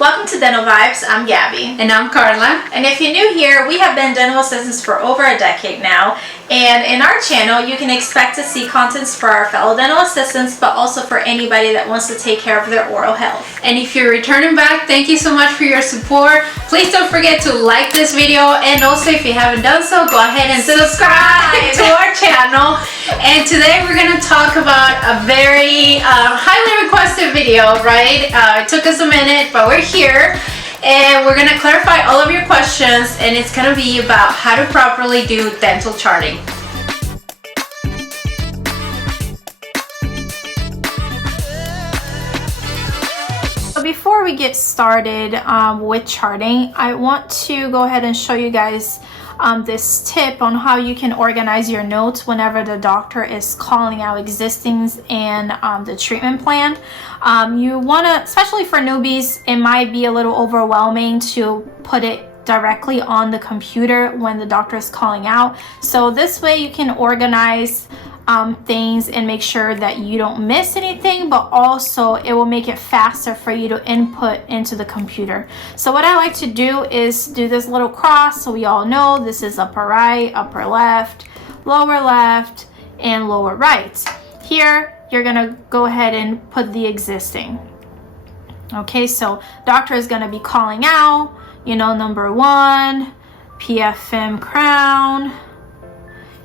Welcome to Dental Vibes. I'm Gabby. And I'm Carla. And if you're new here, we have been dental assistants for over a decade now. And in our channel, you can expect to see contents for our fellow dental assistants, but also for anybody that wants to take care of their oral health. And if you're returning back, thank you so much for your support. Please don't forget to like this video. And also, if you haven't done so, go ahead and subscribe to our channel. And today we're going to talk about a very highly requested video, right? It took us a minute, but we're here. And we're going to clarify all of your questions, and it's going to be about how to properly do dental charting. Before we get started with charting, I want to go ahead and show you guys this tip on how you can organize your notes whenever the doctor is calling out existings and the treatment plan. You want to, especially for newbies, it might be a little overwhelming to put it directly on the computer when the doctor is calling out. So this way you can organize things and make sure that you don't miss anything, but also it will make it faster for you to input into the computer. So what I like to do is do this little cross so we all know this is upper right, upper left, and lower right. Here you're gonna go ahead and put the existing. Okay, so doctor is gonna be calling out, you know, number 1, PFM crown,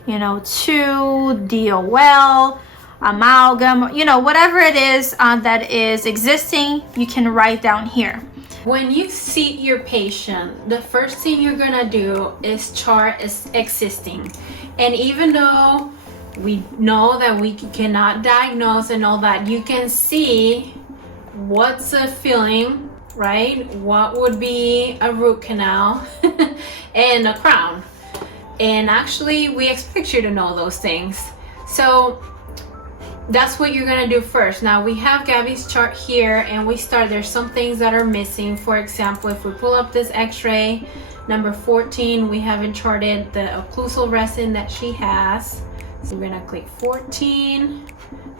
2, DOL, amalgam, whatever it is that is existing, you can write down here. When you see your patient, the first thing you're gonna do is chart existing. And even though we know that we cannot diagnose and all that, you can see what's a filling, right? What would be a root canal and a crown. And actually, we expect you to know those things. So that's what you're gonna do first. Now we have Gabby's chart here, and we start, there's some things that are missing. For example, if we pull up this x-ray, number 14, we haven't charted the occlusal resin that she has. So we're gonna click 14,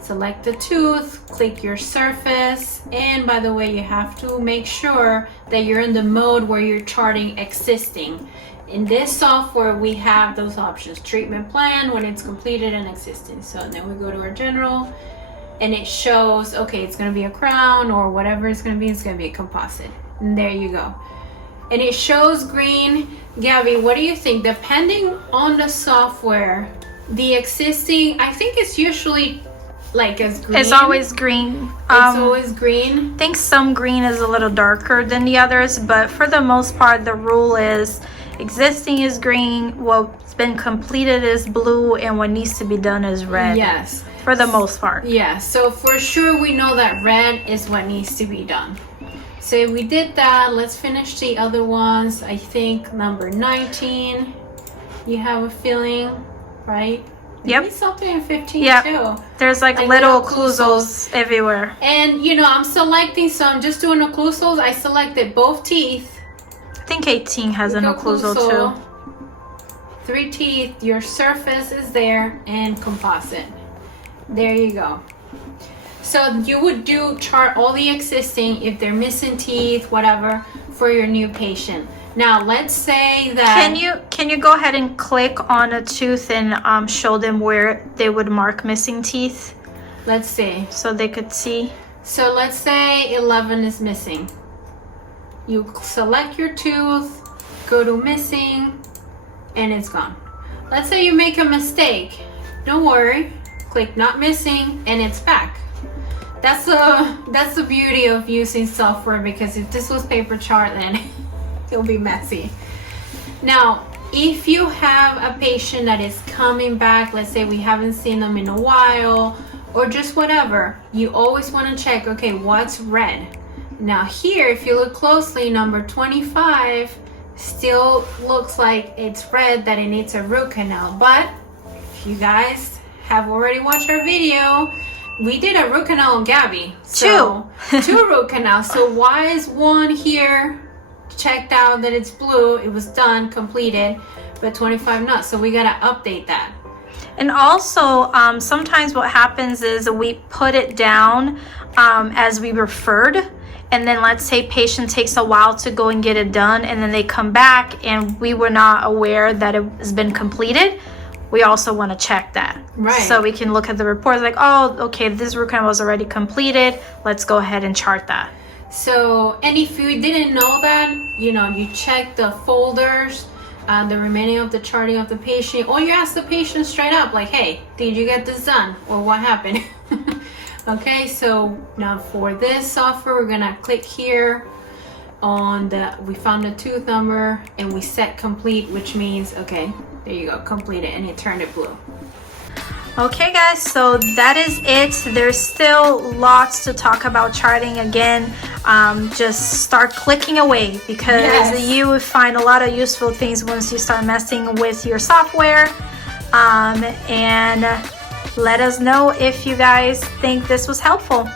select the tooth, click your surface, and by the way, you have to make sure that you're in the mode where you're charting existing. In this software, we have those options: treatment plan, when it's completed, and existing. So then we go to our general, and it shows, okay, it's gonna be a crown or whatever it's gonna be a composite. And there you go. And it shows green. Gabby, what do you think? Depending on the software, the existing, I think it's usually like as green. It's always green. It's always green. I think some green is a little darker than the others, but for the most part, the rule is existing is green, what's been completed is blue, and what needs to be done is red. Yes. For the most part. Yeah, so for sure we know that red is what needs to be done. So we did that. Let's finish the other ones. I think number 19, you have a feeling, right? Yep. Maybe something in 15 yep. too. There's like little occlusals everywhere. And I'm selecting, so I'm just doing occlusals. I selected both teeth. I think 18 has an occlusal too. 3 teeth, your surface is there, and composite. There you go. So you would chart all the existing, if they're missing teeth, whatever, for your new patient. Now let's say that can you go ahead and click on a tooth and show them where they would mark missing teeth? Let's see. So they could see. So let's say 11 is missing. You select your tooth, go to missing, and it's gone. Let's say you make a mistake. Don't worry. Click not missing, and it's back. That's the beauty of using software, because if this was paper chart, then it'll be messy. Now, if you have a patient that is coming back, let's say we haven't seen them in a while, or just whatever, you always want to check, okay, what's red? Now here, if you look closely, number 25 still looks like it's red, that it needs a root canal. But if you guys have already watched our video, we did a root canal on Gabby. So, two root canals. So why is one here checked out that it's blue? It was done, completed, but 25 not. So we gotta update that. And also, sometimes what happens is we put it down as we referred, and then let's say patient takes a while to go and get it done, and then they come back and we were not aware that it has been completed, we also want to check that. Right. So we can look at the report like, oh, okay, this root canal was already completed. Let's go ahead and chart that. So, and if you didn't know that, you know, you check the folders, the remaining of the charting of the patient, or you ask the patient straight up like, hey, did you get this done, or what happened? Okay, so now for this software, we're gonna click here on the, we found the tooth number, and we set complete, which means, okay, there you go, completed, and it turned it blue. Okay guys, so that is it. There's still lots to talk about charting. Again, just start clicking away, because Yes. you will find a lot of useful things once you start messing with your software. And let us know if you guys think this was helpful.